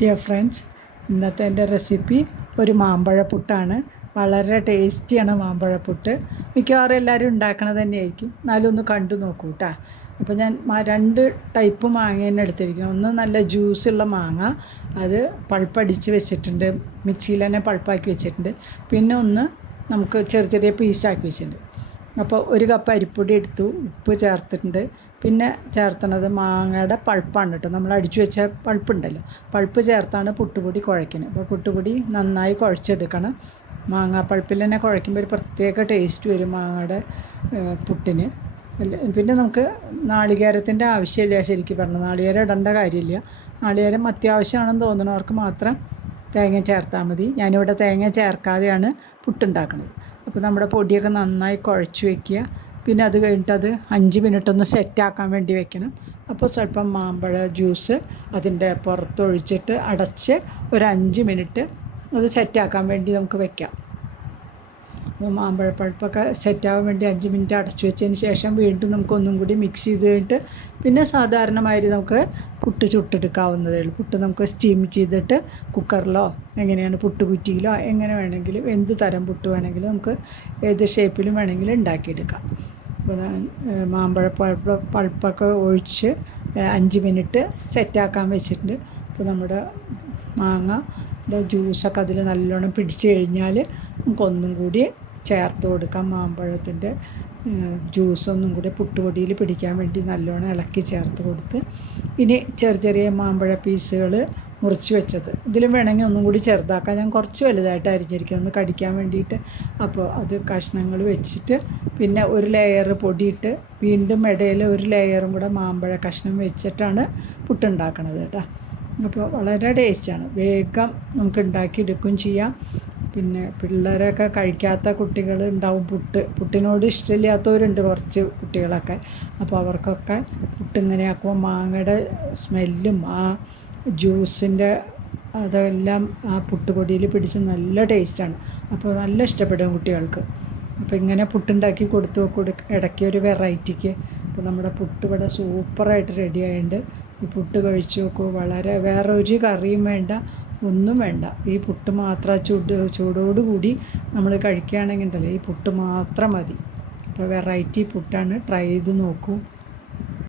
Dear friends, ഇന്നത്തെ എൻ്റെ recipe ഒരു മാമ്പഴപ്പുട്ടാണ്. വളരെ ടേസ്റ്റിയാണ് മാമ്പഴപ്പുട്ട്. മിക്കവാറും എല്ലാവരും ഉണ്ടാക്കണത് തന്നെയായിരിക്കും. എന്നാലും ഒന്ന് കണ്ടു നോക്കൂ കേട്ടോ. അപ്പോൾ ഞാൻ 2 ടൈപ്പ് മാങ്ങയാണ് എടുത്തിരിക്കുന്നത്. ഒന്ന് നല്ല ജ്യൂസുള്ള മാങ്ങ, അത് പൾപ്പടിച്ച് വെച്ചിട്ടുണ്ട്, മിക്സിയിൽ തന്നെ പൾപ്പാക്കി വെച്ചിട്ടുണ്ട്. പിന്നെ ഒന്ന് നമുക്ക് ചെറിയ ചെറിയ പീസാക്കി വെച്ചിട്ടുണ്ട്. അപ്പോൾ 1 കപ്പ് അരിപ്പൊടി എടുത്തു, ഉപ്പ് ചേർത്തിട്ടുണ്ട്. പിന്നെ ചേർത്തണത് മാങ്ങയുടെ പൾപ്പാണ് കേട്ടോ. നമ്മൾ അടിച്ചു വെച്ച പൾപ്പുണ്ടല്ലോ, പൾപ്പ് ചേർത്താണ് പുട്ടുപൊടി കുഴയ്ക്കുന്നത്. അപ്പോൾ പുട്ടുപൊടി നന്നായി കുഴച്ചെടുക്കണം. മാങ്ങാ പൾപ്പിൽ തന്നെ കുഴയ്ക്കുമ്പോൾ ഒരു പ്രത്യേക ടേസ്റ്റ് വരും മാങ്ങയുടെ പുട്ടിന്. പിന്നെ നമുക്ക് നാളികേരത്തിൻ്റെ ആവശ്യമില്ല. ശരിക്കും പറഞ്ഞു നാളികേരം ഇടേണ്ട കാര്യമില്ല. നാളികേരം അത്യാവശ്യമാണെന്ന് തോന്നുന്നവർക്ക് മാത്രം തേങ്ങ ചേർത്താൽ മതി. ഞാനിവിടെ തേങ്ങ ചേർക്കാതെയാണ് പുട്ടുണ്ടാക്കുന്നത്. അപ്പോൾ നമ്മുടെ പൊടിയൊക്കെ നന്നായി കുഴച്ച് വയ്ക്കുക. പിന്നെ അത് കഴിഞ്ഞിട്ട് അത് 5 മിനിറ്റ് ഒന്ന് സെറ്റാക്കാൻ വേണ്ടി വെക്കണം. അപ്പോൾ സ്വല്പം മാമ്പഴ ജ്യൂസ് അതിൻ്റെ പുറത്തൊഴിച്ചിട്ട് അടച്ച് ഒരു 5 മിനിറ്റ് അത് സെറ്റാക്കാൻ വേണ്ടി നമുക്ക് വെക്കാം. അപ്പോൾ മാമ്പഴപ്പഴുപ്പൊക്കെ സെറ്റാകാൻ വേണ്ടി 5 മിനിറ്റ് അടച്ചു വെച്ചതിന് ശേഷം വീണ്ടും നമുക്കൊന്നും കൂടി മിക്സ് ചെയ്ത് കഴിഞ്ഞിട്ട് പിന്നെ സാധാരണമാതിരി നമുക്ക് പുട്ട് ചുട്ടെടുക്കാവുന്നതേ ഉള്ളൂ. പുട്ട് നമുക്ക് സ്റ്റീം ചെയ്തിട്ട് കുക്കറിലോ എങ്ങനെയാണ് പുട്ടുകുറ്റിയിലോ എങ്ങനെ വേണമെങ്കിലും എന്ത് തരം പുട്ട് വേണമെങ്കിലും നമുക്ക് ഏത് ഷേപ്പിലും വേണമെങ്കിലും ഉണ്ടാക്കിയെടുക്കാം. അപ്പോൾ പൾപ്പൊക്കെ ഒഴിച്ച് 5 മിനിറ്റ് സെറ്റാക്കാൻ വെച്ചിട്ടുണ്ട്. അപ്പോൾ നമ്മുടെ മാങ്ങയുടെ ജ്യൂസൊക്കെ അതിൽ നല്ലോണം പിടിച്ച് കഴിഞ്ഞാൽ നമുക്കൊന്നും കൂടി ചേർത്ത് കൊടുക്കാം. മാമ്പഴത്തിൻ്റെ ജ്യൂസൊന്നും കൂടി പുട്ടുപൊടിയിൽ പിടിക്കാൻ വേണ്ടി നല്ലോണം ഇളക്കി ചേർത്ത് കൊടുത്ത് ഇനി ചെറിയ ചെറിയ മാമ്പഴ പീസുകൾ മുറിച്ച് വെച്ചത് ഇതിലും വേണമെങ്കിൽ ഒന്നും കൂടി ചെറുതാക്കാം. ഞാൻ കുറച്ച് വലുതായിട്ട് അരിഞ്ഞിരിക്കണം ഒന്ന് കടിക്കാൻ വേണ്ടിയിട്ട്. അപ്പോൾ അത് കഷ്ണങ്ങൾ വെച്ചിട്ട് പിന്നെ ഒരു ലെയർ പൊടിയിട്ട് വീണ്ടും ഇടയിൽ ഒരു ലെയറും കൂടെ മാമ്പഴ കഷ്ണം വെച്ചിട്ടാണ് പുട്ടുണ്ടാക്കണത് കേട്ടോ. അപ്പോൾ വളരെ ടേസ്റ്റാണ്. വേഗം നമുക്ക് ഉണ്ടാക്കിയെടുക്കുകയും ചെയ്യാം. പിന്നെ പിള്ളേരൊക്കെ കഴിക്കാത്ത കുട്ടികൾ ഉണ്ടാവും. പുട്ടിനോട് ഇഷ്ടമില്ലാത്തവരുണ്ട് കുറച്ച് കുട്ടികളൊക്കെ. അപ്പോൾ അവർക്കൊക്കെ പുട്ടിങ്ങനെ ആക്കുമ്പോൾ മാങ്ങയുടെ സ്മെല്ലും ആ ജ്യൂസിൻ്റെ അതെല്ലാം ആ പുട്ടുപൊടിയിൽ പിടിച്ച് നല്ല ടേസ്റ്റാണ്. അപ്പോൾ നല്ല ഇഷ്ടപ്പെടും കുട്ടികൾക്ക്. അപ്പോൾ ഇങ്ങനെ പുട്ടുണ്ടാക്കി കൊടുത്ത് ഇടയ്ക്ക് ഒരു വെറൈറ്റിക്ക്. അപ്പോൾ നമ്മുടെ പുട്ട് ഇവിടെ സൂപ്പറായിട്ട് റെഡി ആയിട്ടുണ്ട്. ഈ പുട്ട് കഴിച്ച് നോക്കൂ. വളരെ വേറെ ഒരു കറിയും വേണ്ട, ഒന്നും വേണ്ട. ഈ പുട്ട് മാത്രം ചൂടോടുകൂടി നമ്മൾ കഴിക്കുകയാണെങ്കിൽ ഉണ്ടല്ലോ ഈ പുട്ട് മാത്രം മതി. അപ്പോൾ വെറൈറ്റി പുട്ടാണ്, ട്രൈ ചെയ്ത് നോക്കൂ.